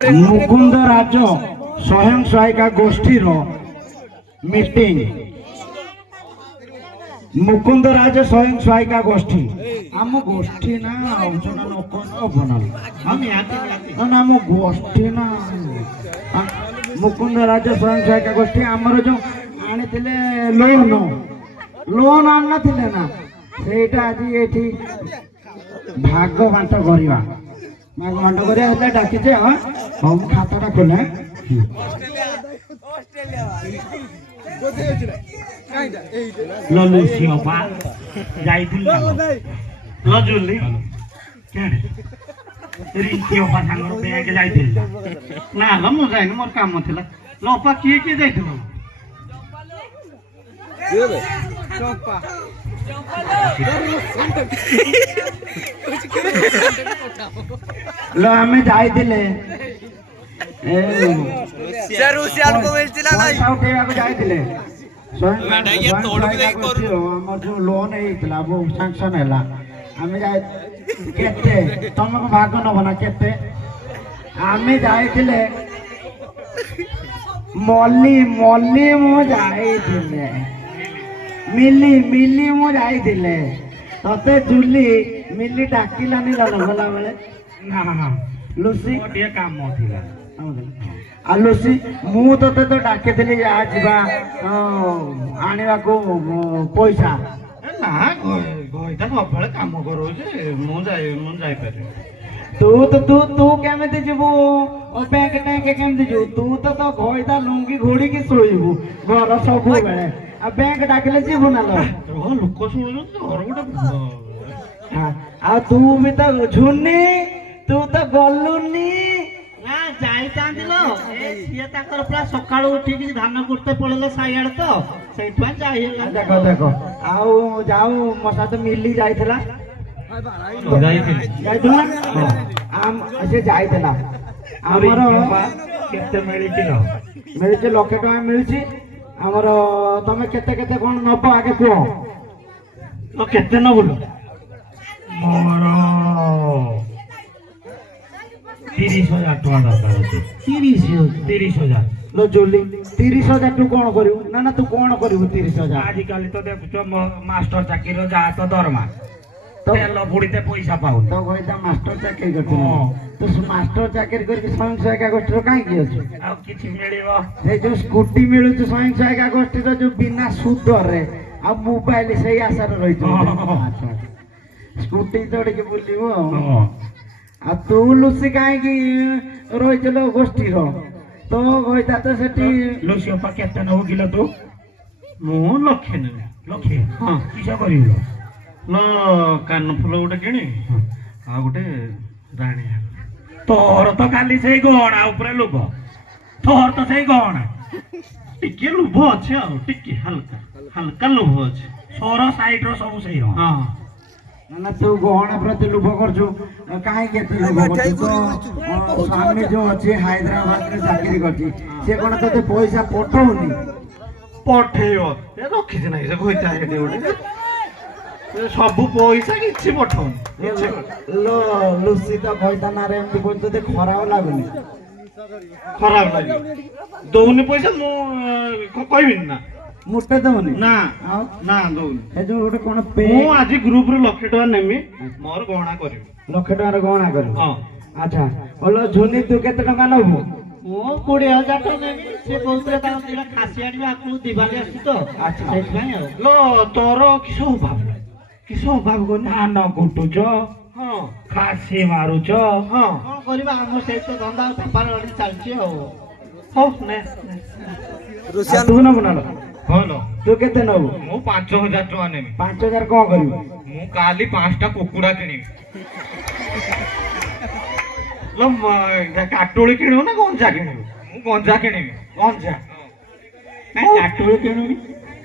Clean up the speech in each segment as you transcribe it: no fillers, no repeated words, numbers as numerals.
मुकुंद राज स्वयं सहायिका गोष्ठीर मीटिंग मुकुंद राज स्वयं सहायिका गोष्ठी आम गोष्ठी ना आम गोष्ठी ना मुकुंद राज स्वयं सहायिका गोष्ठी आमर जो आनी लोन लोन आन ना सेटा आज ये भाग बांट करवा भाग बांट कर डाकिचे हाँ खाताटा खोले ललुसी अपा जाइथिल लजुली केडे रिंकी अपा सांगर बैंक जाइथिल ना ल म जाइन मोर काम थिला ल अपा के जाइथिल चंपा लो हमें जाइथिले सर रुसियान को मिलचिला नाही उठेवा को जाइथिले हमर जो लोन हेइतला वो सैंक्शन हैला हमें जाय केते तुमको भाग न बना केते हमें जाइथिले मल्ली मल्ली मो जाइथिले मिली मिली मो जाइथिले तते जुली मिली डाकिलानी गला बेले ना लुसी गोटे काम थिला आ लुसी मु तते तो डाकिथिली आ जिबा आनिबा को पैसा ना गइता सबले काम करू जे मु जाई पारे तू केमिति जीवु बैंक टैंक केमिति जीवु तू तो गइता लुंगी घोड़ी की सोइबु घर सबु बेले आ बैंक डाकिले जीवु ना लो लोक शुणु घर गोटे आ तू भी तो झुनी तू तो गलुनी ना जाइतांदिलो ए सिए ताकर पूरा सकाळू उठी कि धान कुटते पळले साइयाड तो सेठवा जाइला देखो देखो आउ जाऊ मसा तो मिली जाइथला जाइथला आम से जाइथला हमर केते मिली किलो मिलचे लक्ष टका मिलची हमर तमे केते केते कोन नबो आगे कुओ तो केते न बोलो मोर 30,000 टका दरकार होते 30,000 लो जोली 30,000 तू कौन करियो ना ना तू कौन करियो 30,000 आज काली तो देखो मास्टर चाकरी रो जा तो दरमा तो तेल पुड़ीते पैसा पाउ तो गइता मास्टर चाकरी करती तो मास्टर चाकरी करके स्वयं सहायिका गोष्ठी रो काई की अछि आ किछि मिलिबो हे जो स्कूटी मिलु तो स्वयं सहायिका गोष्ठी रो जो बिना सूद रे आ मोबाइल से आशा रही अच्छा स्कूटी तोड़ के बुलिबो आ तू लुसी काई की रही चलो गोष्ठी रो तो गइता तो सेठी लुसी अपा केते नहो किलो तू मु लक्षे ने लक्षे हां किसा करियो न कान फुल गोटे किणी आ गोटे राणी तोर तो खाली से गहना ऊपर लोभ तोर तो से गहना टिके लोभ अछि आ टिके हल्का हल्का लोभ अछि सोर साइड रो सब सही हां ना तू गहना प्रति लोभ करछु काहे केते लोभ करछु तो सामने जो अछि हैदराबाद रे चाकरी करछि से कोन तते पैसा पठौनी पठेयो ए रखि नै से कहिता हेडे ओडे सब पैसा किछि पठौनी लो लुसी तो कहिता ना रे एमती कोन तते खराब लागुनी खराब लागि दौनी पैसा मु कहबिन ना मुट्टे दउनी ना आउ ना दौनी ए जो गोटे कोन पे मु आज ग्रुप रे लक्षे टका नेमी मोर गहना करबी लक्ष टका रे गहना करू हां अच्छा ओलो झुनी तू केते टका नबु मु 20,000 टका नेमी से बहुतरे ता दिला खासी आडी आकु दिवाली आसी तो अच्छा सेठ भाई लो तोर किसो भाव को धान कुटुच हां खासी मारुच हां कोन करबा हम सेठ तो धंदा व्यापार वाली चलची हो हो ने रुसियान तू न बनालो होलो तू केते नबु मु 5,000 टका नेमी 5,000 कोन करियो मु काली 5टा कुकुडा किनिबी लो काटोळी किणिबो ना गंजा किणिबो मु गंजा किनिबी गंजा ना काटोळी किणिबी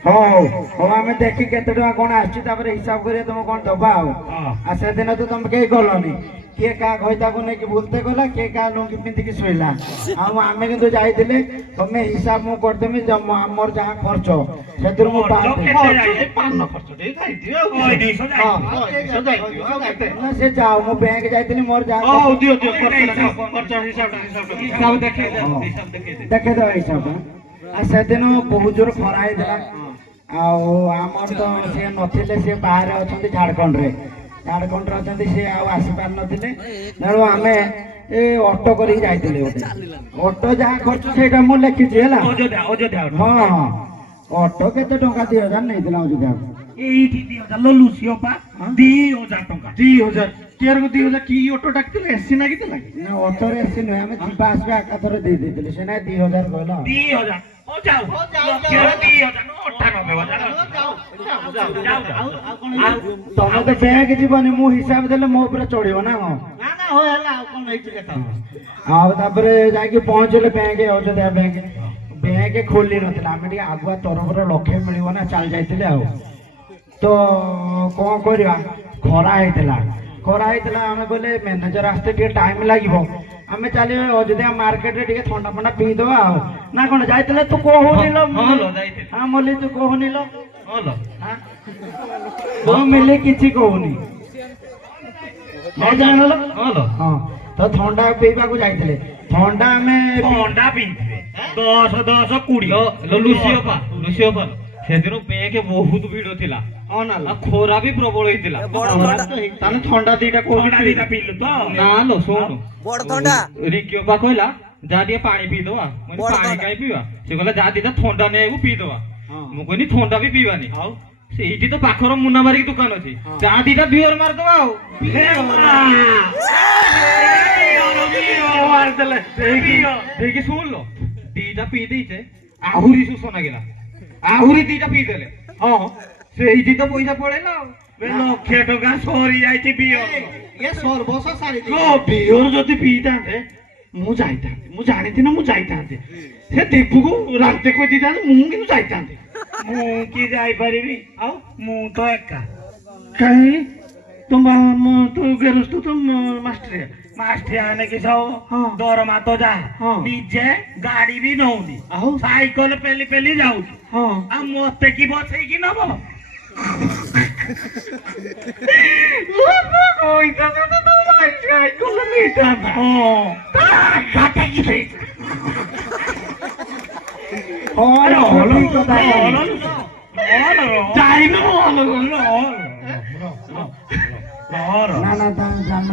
ହଉ ହଉ ଆମେ ଦେଖି କେତେ ଟଙ୍କା କଣ ଆସୁଛି ତାପରେ ହିସାବ କରିବା ତମକୁ କଣ ଦବା ଆଉ ସେଦିନ ତ ତମେ କେହି ଗଲନି କିଏ କାହା ଘଇତାକୁ ନେଇକି ବୁଲତେ ଗଲା କିଏ କାହା ଲୁଙ୍ଗି ପିନ୍ଧିକି ଶୋଇଲା ଆଉ ଆମେ କିନ୍ତୁ ଯାଇଥିଲେ ତମେ ହିସାବ ମୁଁ କରିଦେମି ଆମର ଯାହା ଖର୍ଚ୍ଚ ସେଥିରୁ ମୁଁ ପାନ ଖର୍ଚ୍ଚ ଟିକେ ଖାଇଥିବେ ନା ସେ ଯାଉ ମୁଁ ବ୍ୟାଙ୍କ ଯାଇଥିଲି ମୋର ଯାହା ଦେଖେଇଦବା ହିସାବ ଆଉ ସେଦିନ ବହୁତ ଜୋର ଖରା ହେଇଥିଲା ଆଉ ଆମର ତ ସିଏ ନଥିଲେ ସିଏ ବାହାରେ ଅଛନ୍ତି ଝାଡ଼ଖଣ୍ଡରେ ଅଛନ୍ତି ସିଏ ଆଉ ଆସିପାରିନଥିଲେ ତେଣୁ ଆମେ ଏ ଅଟୋ କରିକି ଯାଇଥିଲେ ଗୋଟେ ଅଟୋ ଯାହା ଖର୍ଚ୍ଚ ସେଇଟା ମୁଁ ଲେଖିଛି ହେଲା ହଁ ହଁ ଅଟୋ କେତେ ଟଙ୍କା 2000 ନେଇଥିଲା ଅଯୋଧ୍ୟାକୁ ଏଇଠି 2000 ଲୁସି ଅପା 2000 ଟଙ୍କା 2000 କେୟାରକୁ 2000 କି ଅଟୋ ଡାକିଥିଲେ ଏସି ନାଗିଥିଲା ନା ଅଟୋରେ ଏସି ନୁହେଁ ଆମେ ଯିବା ଆସିବା ଏକାଥରେ ଦେଇ ଦେଇଥିଲେ ସେ ନାଇଁ 2000 କହିଲା 2000 ତମେ ତ ବ୍ୟାଙ୍କ ଯିବନି ମୁଁ ହିସାବ ଦେଲେ ମୋ ଉପରେ ଚଢିବ ନା କଣ ଆଉ ତାପରେ ଯାଇକି ପହଞ୍ଚିଲେ ବ୍ୟାଙ୍କ ଅଯୋଧ୍ୟା ବ୍ୟାଙ୍କ ଖୋଲି ନଥିଲା ଆମେ ଟିକେ ଆଗୁଆ ତରଫର ଲକ୍ଷେ ମିଳିବ ନା ଚାଲି ଯାଇଥିଲେ ଆଉ ତ କଣ କରିବା ଖରା ହେଇଥିଲା ଆମେ କହିଲେ ମ୍ୟାନେଜର ଆସିତେ ଟିକେ ଟାଇମ ଲାଗିବ ଆମେ ଚାଲିବେ ଅଯୋଧ୍ୟା ମାର୍କେଟରେ ଟିକେ ଥଣ୍ଡା ଫଣ୍ଡା ପିଇଦବା ଆଉ ନା କଣ ଯାଇଥିଲେ ତୁ କହୁନିଲ ହଁ ମଲି ତୁ କହୁନିଲ ମିଲି କିଛି କହୁନି ହଁ ତ ଥଣ୍ଡା ପିଇବାକୁ ଯାଇଥିଲେ ଥଣ୍ଡା ଆମେ ପିଇଥିଲେ 10 20 ଲୁସିଅପା ସେଦିନ ବ୍ୟାଙ୍କ ବହୁତ ଭିଡ ଥିଲା ଖରା ବି ପ୍ରବଳ ହେଇଥିଲା ତାହେଲେ ଥଣ୍ଡା ଦିଟା ପିଇଲୁ ତ ନା ଲୋ ଶୁଣୁ ରିକିଅପା କହିଲା ଯାହା ଟିକେ ପାଣି ପିଇଦବା ପାଣି କାଇଁ ପିଇବା ସେ କହିଲା ଯାହା ଦିଟା ଥଣ୍ଡା ନେଇବାକୁ ପିଇଦବା ମୁଁ କହିଲି ଥଣ୍ଡା ବି ପିଇବାନି ଆଉ ସେଇଠି ତ ପାଖର ମୁନା ମାରିକି ଦୋକାନ ଅଛି ଯାହା ଦିଟା ବିଅର ମାରିଦବା ଆଉ ଶୁଣିଲ ଦିଟା ପିଇ ଦେଇଛେ ଆହୁରି ଶୋଷ ଲାଗିଲା ଆହୁରି ଦିଟା ପିଇଦେଲେ ହଁ ସେଇଠି ତ ପଇସା ପଳେଇଲା ଆଉ ଲକ୍ଷେ ଟଙ୍କା ସରି ଯାଇଛି ବିଅର ଯଦି ପିଇଥାନ୍ତେ ମୁଁ ଯାଇଥାନ୍ତି ମୁଁ ଜାଣିଥିଲି ମୁଁ ଯାଇଥାନ୍ତି ସେ ଦୀପୁକୁ ରାନ୍ତେ କହିଥାନ୍ତି ମୁଁ କିନ୍ତୁ ଯାଇଥାନ୍ତି ମୁଁ କି ଯାଇପାରିବି ଆଉ ମୁଁ ତ ଏକା କାହିଁ ତୁ ଗେରସ୍ତ ତ ମାଷ୍ଟ୍ରିଆ ନେଇକି ଦରମା ତ ଯାହା ନିଜେ ଗାଡି ବି ନଉନି ଆଉ ସାଇକେଲ ପେଲି ପେଲି ଯାଉଛି ଆଉ ମତେ କି ବସେଇକି ନବ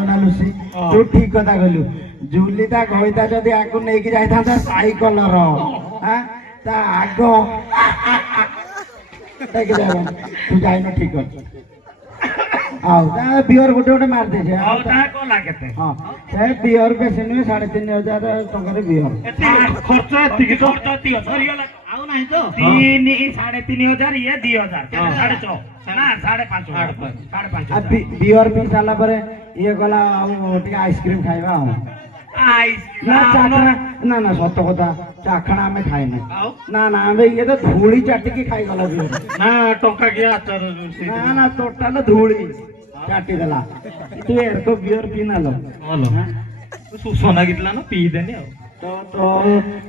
ନା ଲୁସି ତୁ ଠିକ କଥା କହିଲୁ ଜୁଲି ତା ଘଇତା ଯଦି ଆକୁ ନେଇକି ଯାଇଥାନ୍ତା ସାଇକେଲର ତା ଆଗ ତୁ ଯାଇନ ଠିକ ଅଛି ଆଉ ତା ବିଅର ଗୋଟେ ମାରିଦେଇছে ହଁ ସେ ବିଅର ବେଶୀ ନୁହେଁ 3500 ଟଙ୍କାରେ ବିଅର ଖର୍ଚ୍ଚ ଏତିକି ସରିଗଲା ଆଉ ନାହିଁ ତ 3,500 ଇଏ 2000 5.5 ବିଅର ପିଇ ସାରିଲା ପରେ ଇଏ ଗଲା ଆଉ ଟିକେ ଆଇସ୍କ୍ରିମ ଖାଇବା ଆଉ ନା ସତ କଥା ଚାଖଣା ଆମେ ଖାଇନୁ ନା ଆମେ ଇଏ ତ ଧୂଳି ଚାଟିକି ଖାଇଗଲା ନା ଟଙ୍କା କିଏ ଆଚାର ନା ଟୋଟାଲ ଧୂଳି ଚାଟିଦେଲା ତୁ ଏରକ ବିଅର ପିଇ ନାଲ ଶୋଷ ଲାଗିଥିଲା ନା ପିଇଦେନି ଆଉ ତ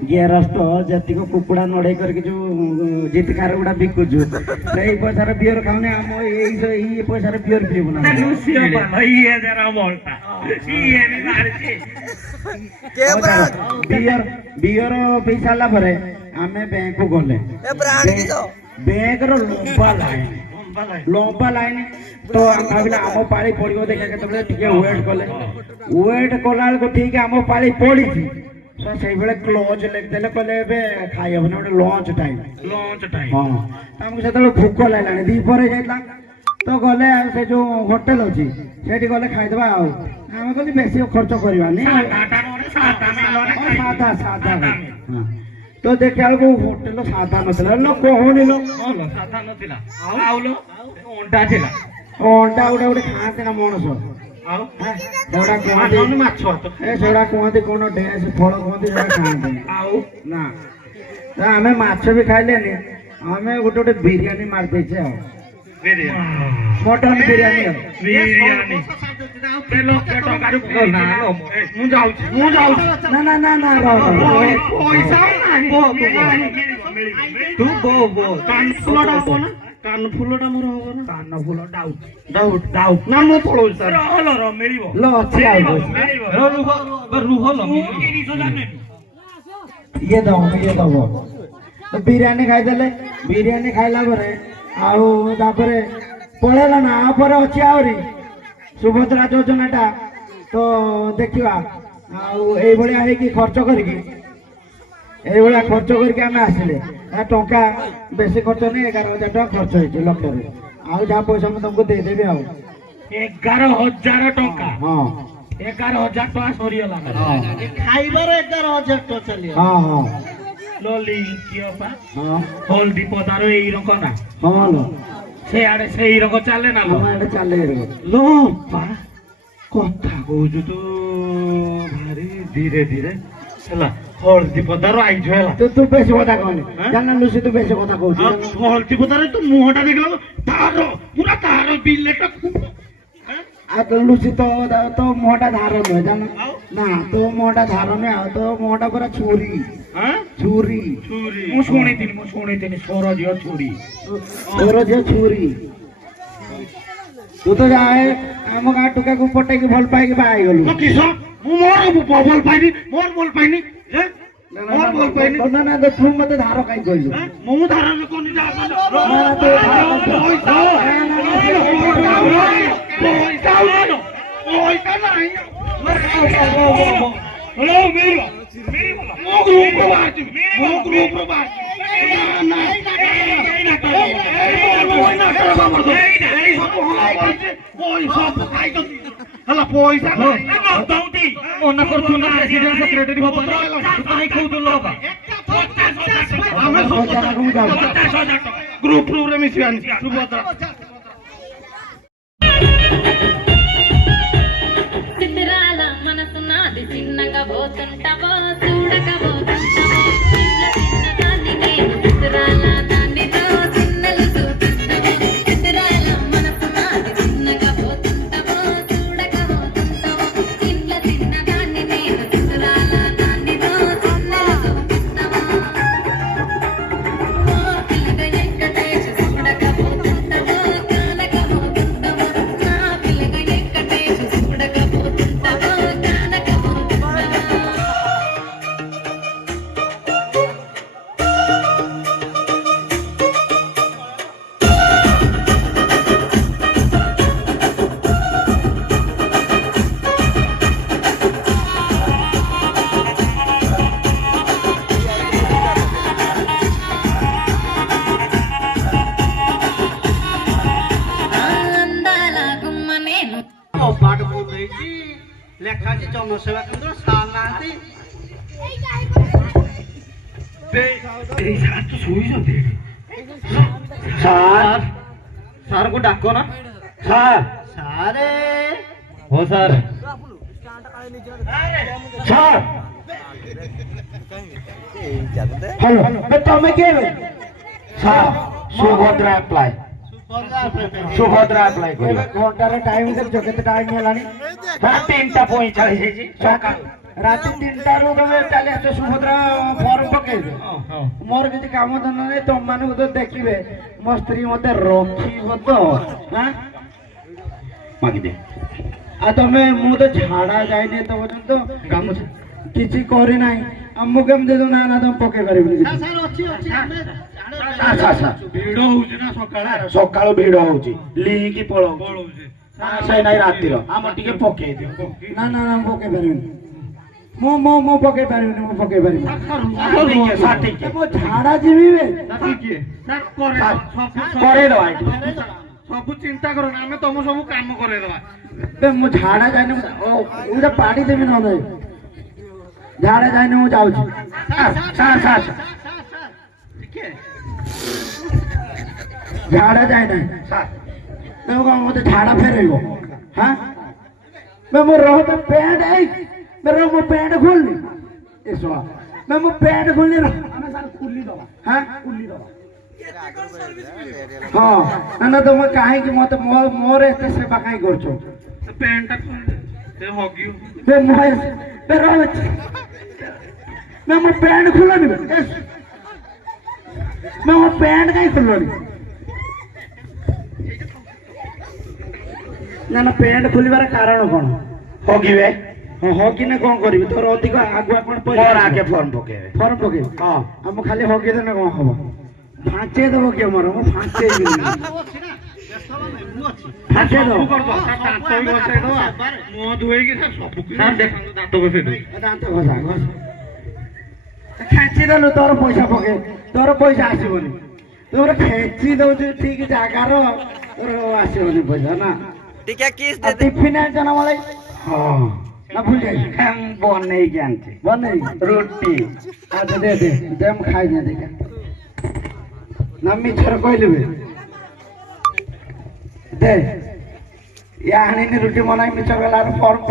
ଗେରସ୍ତ ଯେତିକ କୁକୁଡ଼ା ନଡେଇ କରିକି ଯୋଉ ଜିତକାର ଗୁଡା ବିକୁଛୁ ସେଇ ପଇସାରେ ବିଅର ଖାଉନି ଆମ ଏଇ ପଇସାରେ ବିଅର ପିଇବୁ ନା ବିଅର ପିଇ ସାରିଲା ପରେ ଆମେ ବ୍ୟାଙ୍କକୁ ଗଲେ ବ୍ୟାଙ୍କର ଲମ୍ବା ଲାଇନ ତ ଆମେ ଭାବିଲେ ଆମ ପାଳି ପଡିବ ଦେଖିବା କେତେବେଳେ ଟିକେ ୱେଟ କଲେ କଲା ବେଳକୁ ଠିକ ଆମ ପାଳି ପଡିଛି ସେଇଭଳି କ୍ଲୋଜ ଲେଖିଦେଲେ କହିଲେ ଏବେ ଖାଇହବନି ଗୋଟେ ଲଞ୍ଚ ଟାଇମ ହଁ ଆମକୁ ସେତେବେଳେ ଭୋକ ଲାଗିଲାଣି ଦିପହରେ ଯାଇଥିଲା ତ ଗଲେ ଆଉ ସେ ଯୋଉ ହୋଟେଲ ଅଛି ସେଇଠି ଗଲେ ଖାଇଦବା ଆଉ ଆମେ କହିଲି ବେଶୀ ଖର୍ଚ୍ଚ କରିବାନି ସାଧା ତ ଦେଖିଲା ବେଳକୁ ହୋଟେଲ ସାଧା ନଥିଲା କହୁନି ସାଧା ନଥିଲା ଅଣ୍ଡା ଥିଲା ଅଣ୍ଡା ଗୋଟେ ଖାଆନ୍ତି ନା ମଣିଷ ସେଗୁଡା କୁହନ୍ତି ମାଛ ସେଗୁଡା କୁହନ୍ତି କଣ ଡେସ୍ ଫଳ କୁହନ୍ତି ସେଗୁଡା ଖାଆନ୍ତି ଆଉ ନା ଆମେ ମାଛ ବି ଖାଇଲେନି ଆମେ ଗୋଟେ ଗୋଟେ ବିରିୟାନୀ ମାରି ଦେଇଛେ ଆଉ ମଟନ ବିରିୟାନୀ ଆଉ ବିରିୟାନୀ ଲକ୍ଷେ ଟଙ୍କାରୁ ମୁଁ ଯାଉଛି ନା ନା ନା ନା ରହ ପଇସା ନାହିଁ ତୁ କାନଫୁଲଟା ହବ ନା କାନଫୁଲଟା ମୋର ହବ ନା କାନଫୁଲ ଡାଉଟ୍ ଡାଉଟ୍ ନା ମୁଁ ପଳଉଛି ସାର୍ ମିଳିବ ଲ ଅଛି ଆଉ ଇଏ ଦବ ତ ବିରିୟାନୀ ଖାଇଦେଲେ ବିରିୟାନୀ ଖାଇଲା ପରେ ଆଉ ତାପରେ ପଳେଇଲା ନା ପରେ ଅଛି ଆହୁରି ସୁଭଦ୍ରା ଯୋଜନାଟା ତ ଦେଖିବା ଆଉ ଏଇଭଳିଆ ହେଇକି ଖର୍ଚ୍ଚ କରିକି ଆମେ ଆସିଲେ ଟଙ୍କା ବେଶୀ ଖର୍ଚ୍ଚ ନାହିଁ 11,000 ଟଙ୍କା ଖର୍ଚ୍ଚ ହେଇଛି ଲକ୍ଷରେ ଆଉ ଯାହା ପଇସା ମୁଁ ତମକୁ ଦେଇଦେବି ଆଉ 11,000 ଟଙ୍କା ହଁ 11,000 ଟଙ୍କା ସରିଗଲା ଖାଇବାର 11,000 ଟଙ୍କା ଚାଲିବ ହଁ ହଁ ହଁ ହଳଦୀ ପଦାର ଏଇ ରଙ୍ଗ ନା ହଁ ଲୋ ସେଆଡେ ସେଇ ରଙ୍ଗ ଚାଲେ ନା ଆମ ଏଠି ଚାଲେ ଲୋ ପା କଥା କହୁଛୁ ତୁ ଭାରି ଧୀରେ ଧୀରେ ହେଲା ହଳଦୀ ପଦାର ଆଇଛୁ ହେଲା ତୁ ବେଶୀ କଥା କହନି ଜାଣିଲ ଲୁସି ତୁ ବେଶୀ କଥା କହୁଛୁ ହଳଦୀ ପଦାରେ ତୁ ମୁହଁଟା ଦେଖିଲା ପୁରା ତାର ବିଲେଟା ଆଉ ତ ଲୁସି ତ ମୁହଁଟା ଧାର ନୁହେଁ ଜାଣ ନା ତୋ ମୁହଁଟା ଧାର ନୁହେଁ ଆଉ ତୋ ମୁହଁଟା ପୁରା ଛୁରୀ ଛୁରୀ ମୁଁ ଶୁଣିଥିଲି ସୋର ଝିଅ ଛୁରୀ ତୋର ଝିଅ ଛୁରୀ ତୁ ତ ଯାଏ ଆମ ଗାଁ ଟୁକାକୁ ପଟେଇକି ଭଲ ପାଇକି ବାହା ହେଇଗଲୁ କିସ ମୁଁ ମୋର ଭଲ ପାଇନି ମୋର ଭଲ ପାଇନି ନା ତୁ ମତେ ଧାର କାଇଁ କହିଲୁ ମୁଁ ଧାର କନି ହେଲା ପଇସା ମନା କରୁଛୁ ନା ପ୍ରେସିଡେଣ୍ଟ ସେକ୍ରେଟାରୀ ଗ୍ରୁପ ରେ ମିଶିବାନି చిత్రాల మనసు నాది చిన్నగా పోతుంటావో చూడగా పోతుంటావో చిన్న దాన్ని నేను చిత్రాల దానితో చిన్నలు చూపిస్తావో చిత్రాల మనసు నాది చిన్నగా పోతుంటావో చూడగా పోతుంటావో చిన్న దాన్ని నేను చిత్రాల దానితో చిన్నలు చూపిస్తావో ఓ పిల్లగా వెంకటేశ్ చూడగా పోతుంటావో కానగా పోతుంటావో నా పిల్లగా వెంకటేశ్ చూడగా పోతుంటావో కానగా పోతుంటావో అందాల గుమ్మ నేను ପାଠ ପଢେଇଛି ଲେଖା ଅଛି ଜନସେବା କେନ୍ଦ୍ର ସାର୍ ନାହାନ୍ତି ସାର୍ ସାର୍ କୁ ଡାକ ନା ସାର୍ ସାରେ हो सर सर हेलो तमें किए सर सुभद्रा अप्लाई सुभद्रा अप्लाई कर घंटार टाइम देखो केते टाइम हेलानी रात 3:45 सकाळ रात 3टारू तमे चली आस सुभद्रा फॉर्म पकेबे मोर किछि काम धंदा नै तुम माने तो देखिबे मो स्त्री मते रखिबो तो हां मागी दे आ तमे मु तो झाड़ा जाइने तो पर्यंत काम किछि करि नाही हमु केम दे दो ना ना तुम पके करबी ସାର୍ ଅଛି ଅଛି ଆମେ ଭିଡ ହଉଛି ନା ସକାଳ ଭିଡ ହଉଛି ଲିଙ୍କି ପଳଉଛି ସେ ନାଇଁ ରାତିର ଆମ ଟିକେ ପକେଇ ଦିଅ ନା ନା ନା ପକେ ପାरिबिନି मो पके पारिबिनी मो पके पारिबिनी मो झाड़ा जीवी बे करे दवा ସବୁ ଚିନ୍ତା କର ନା ଆମେ ତମ ସବୁ କାମ କରେଇଦବା बे मो झाड़ा जाइने ओ उडा पाड़ी देबी न नै झाड़ा जाइने मु जाउ छी ଟିକେ झाड़ा जाइने मैं को मते झाड़ा फेरेबो हां मैं मो रह पे पैंट आई मेरा मो पैंट खोलनी ए सो मैं मो पैंट खोलनी रह हमें साल खुली दवा हां खुली दवा ହଁ ନା ତମେ କାହିଁକି ମତେ ମୋର ଏତେ ସେବା କାହିଁ କରୁଛ ପ୍ୟାଣ୍ଟଟା ଖୋଲିଦେ ସେ ହଗିବ ବେ ମହେଶ ବେ ରହୁଛି ବେ ମୋ ପ୍ୟାଣ୍ଟ ଖୋଲନି ବେ ମୋ ପ୍ୟାଣ୍ଟ କାହିଁ ଖୋଲନି ନା ନା ପ୍ୟାଣ୍ଟ ଖୋଲିବାର କାରଣ କଣ ହଗିବେ ହଁ ହଗିନେ କଣ କରିବି ତୋର ଅଧିକ ଆଗୁଆ କଣ ମୋର ଆଗେ ଫର୍ମ ପକେଇବେ ଫର୍ମ ପକେଇବି ହଁ ଆଉ ମୁଁ ଖାଲି ହଗିଦେନେ କଣ ହବ ଫାଞ୍ଚେଇ ଦବ କିଏ ମୋର ମୁଁ ଫାଞ୍ଚେଇବି ଫାଞ୍ଚେଇ ଦବ ମୁହଁ ଧୋଇକି ସବୁ ଦେଖାନ୍ତୁ ଦାନ୍ତ ବସେଇ ଦଉ ଦାନ୍ତ ଘଷା ଘଷା ଖେଞ୍ଚି ଦେଲୁ ତୋର ପଇସା ପକେଇ ତୋର ପଇସା ଆସିବନି ତୋର ଖେଞ୍ଚି ଦଉଛୁ ଠିକ ଜାଗାର ତୋର ଆସିବନି ପଇସା ନା ଟିକେ କିସ୍ ଆଉ ଟିଫିନ ଆଣିଛ ନା ମଳେ ହଁ ନା ଭୁଲି ଯାଇଛି ବନେଇକି ଆଣିଛି ବନେଇ ରୁଟି ଆଚ୍ଛା ଦେ ଦେ ଦେ ମୁଁ ଖାଇଦିଏ ଦେଖିଆ ନା ମିଛରେ କହିଲି ବେ ଦେ ଇଏ ଆଣିନି ରୁଟି ବନାଇ ମିଛ କଲାରୁ ଫର୍ମ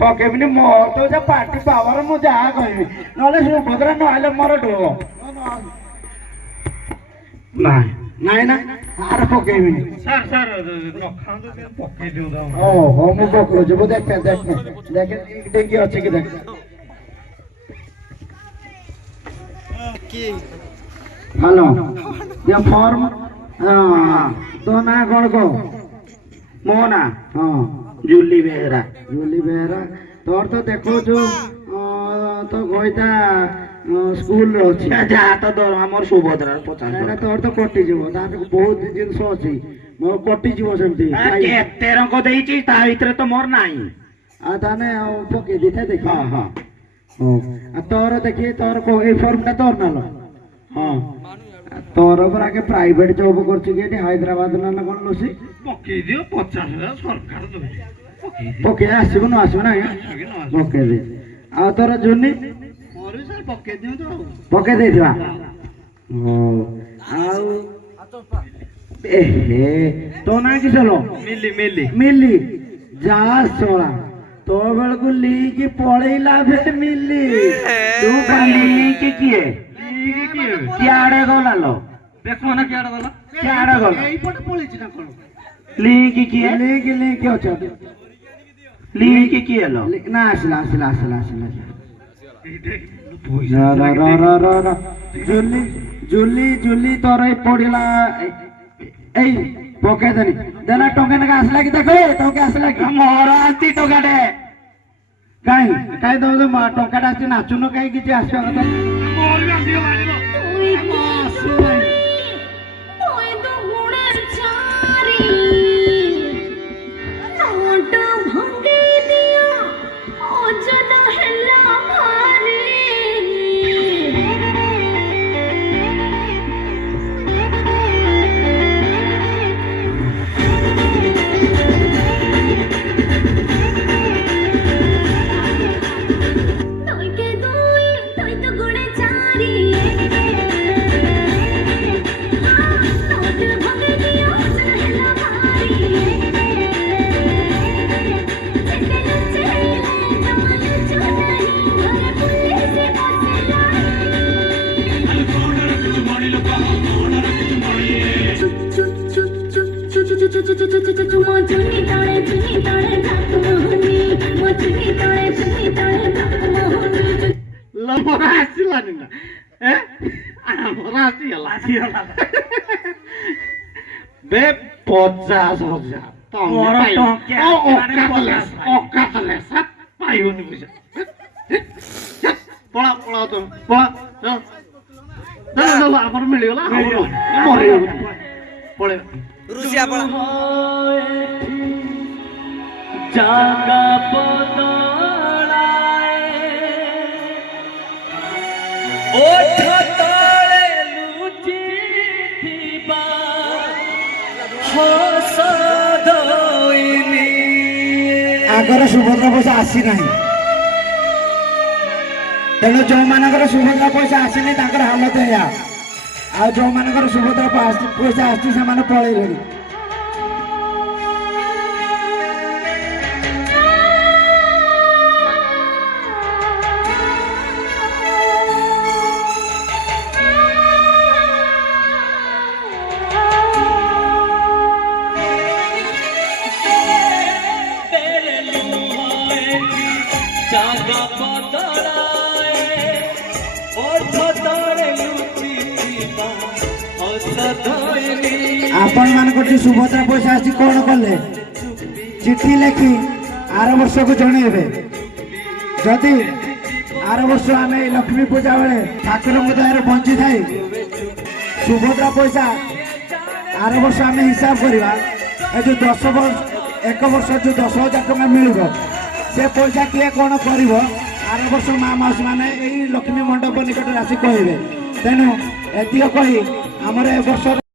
ପକେଇବିନି ମୋର ତ ଯା ପାର୍ଟି ପାୱାର ମୁଁ ଯାହା କହିବି ନହେଲେ ସୁଭଦ୍ରା ନହେଲେ ମୋର ଡୋଳ ନାଇଁ ନାଇଁ ନା ଆର ପକେଇବିନି ସାର୍ ସାର୍ ରଖାନ୍ତୁ ପକେଇ ଦିଅ ଓହୋ ମୁଁ ପକଉଛି ମୁଁ ଦେଖେ ଡେଙ୍ଗି ଅଛି କି ଦେଖ ହ୍ୟାଲୋ ଫର୍ମ ହଁ ତୋ ନାଁ କଣ କହ ମୋ ନା ହଁ ଜୁଲି ବେହେରା ଜୁଲି ବେହେରା ତୋର ତ ଦେଖୁଛୁ ତ ଗଇତା ସ୍କୁଲରେ ଅଛି ଯାହା ତ ଦରମା ମୋର ସୁଭଦ୍ରା କାହିଁକିନା ତୋର ତ କଟିଯିବ ତାର ବହୁତ ଜିନିଷ ଅଛି ମୋର କଟିଯିବ ସେମିତି କେତେ ରଙ୍ଗ ଦେଇଛି ତା ଭିତରେ ତ ମୋର ନାହିଁ ଆଉ ତାହେଲେ ଆଉ ପକେଇ ଦେଇଥାଏ ଦେଖି ହଁ ହଁ ହଉ ଆଉ ତୋର ଦେଖି ତୋର ଏଇ ଫର୍ମଟା ତୋର ନାଲ ହଁ ତୋର ପରା ଆଗେ ପ୍ରାଇଭେଟ ଜବ୍ କରୁଛୁ କି ଏଠି ହାଇଦ୍ରାବାଦ ନା କଣ ଲୁସି ପକେଇ ଦିଅ 50,000 ସରକାର ଦଉଛି ପକେଇ ଆସିବ ନ ଆସିବ ନା ପକେଇ ଦେ ଆଉ ତୋର ଜୁନି ମୋର ବି ସାର୍ ପକେଇ ଦିଅନ୍ତୁ ଆଉ ପକେଇ ଦେଇଥିବା ହଉ ଆଉ ଏହେ ତୋ ନାଁ କି ଚଲ ମିଲି ମିଲି ମିଲି ଯା ଶଳା ତୋ ବେଳକୁ ଲିକି ପଳେଇଲା ବେ ମିଲି ତୁ ଲିଙ୍କ୍ କିଏ କିଆଡେ ଗଲା ଲ ଦେଖ ନା କିଆଡେ ଗଲା କିଆଡେ ଗଲା ଏଇପଟେ ପଳେଇଛି ନା କଣ ଲିଙ୍କ୍ କିଏ ଲିକି ଅଛନ୍ତି ଲିଙ୍କ୍ କିଏ ଲ ନା ଆସିଲା ଜୁଲି ଜୁଲି ଜୁଲି ତୋର ଏଇ ପଡିଲା ଏଇ ପକେଇ ଦେନି ଦେନା ଟଙ୍କା ନାକା ଆସିଲା କି ଦେଖ ଟଙ୍କା ଆସିଲା କି ମୋର ଆସି ଟଙ୍କାଟେ କାଇଁ କାଇଁ ଦଉଛୁ ଟଙ୍କାଟା ଆସିଛି ନାଚୁନ କାହିଁ କିଛି ଆସିବା କଥା ମୋର ବି ଆସିଗଲାଣି ଲ তুই তো গুণের চারি নোট ভাঙ্গে দিয়া ওজন হেলা ভারি তুই কে দুই তুই তো গুণে চারি ମୋର ଆସିଲାନି ନା ଆମର ଆସିଗଲା ବେ 50,000 ମୋର ଅକାତଲେସ ପାଇବନି ପଇସା ପଳା ପଳା ତମେ ପଳା ଆମର ମିଳିଗଲା ମରିଗଲା ପଳେଇବା ରୁଷିଆ ପଳା ଜାଗା ବଦଳାଏ ଓଠ ତଳେ ଲୁଚିଥିବା ହସ ଦଇନି ଆଗର ସୁଭଦ୍ରା ପଇସା ଆସିନାହିଁ ତେଣୁ ଯୋଉମାନଙ୍କର ସୁଭଦ୍ରା ପଇସା ଆସିନି ତାଙ୍କର ହାଲତ ଏଇଆ ଆଉ ଯୋଉମାନଙ୍କର ସୁଭଦ୍ରା ପଇସା ଆସିଛି ସେମାନେ ପଳେଇଲେଣି ଆପଣମାନଙ୍କର ଯୋଉ ସୁଭଦ୍ରା ପଇସା ଆସିଛି କ'ଣ କଲେ ଚିଠି ଲେଖି ଆର ବର୍ଷକୁ ଜଣେଇବେ। ଯଦି ଆର ବର୍ଷ ଆମେ ଲକ୍ଷ୍ମୀ ପୂଜା ବେଳେ ଠାକୁରଙ୍କ ଦୟାରେ ବଞ୍ଚିଥାଇ ସୁଭଦ୍ରା ପଇସା ଆର ବର୍ଷ ଆମେ ହିସାବ କରିବା ଏ ଯୋଉ 1 ବର୍ଷ ଯୋଉ 10,000 ଟଙ୍କା ମିଳିବ ସେ ପଇସା କିଏ କ'ଣ କରିବ ଆର ବର୍ଷ ମା ମାଉସୀ ମାନେ ଏଇ ଲକ୍ଷ୍ମୀ ମଣ୍ଡପ ନିକଟରେ ଆସି କହିବେ। ତେଣୁ ଏତିକି କହି ଆମର ଏ ବର୍ଷ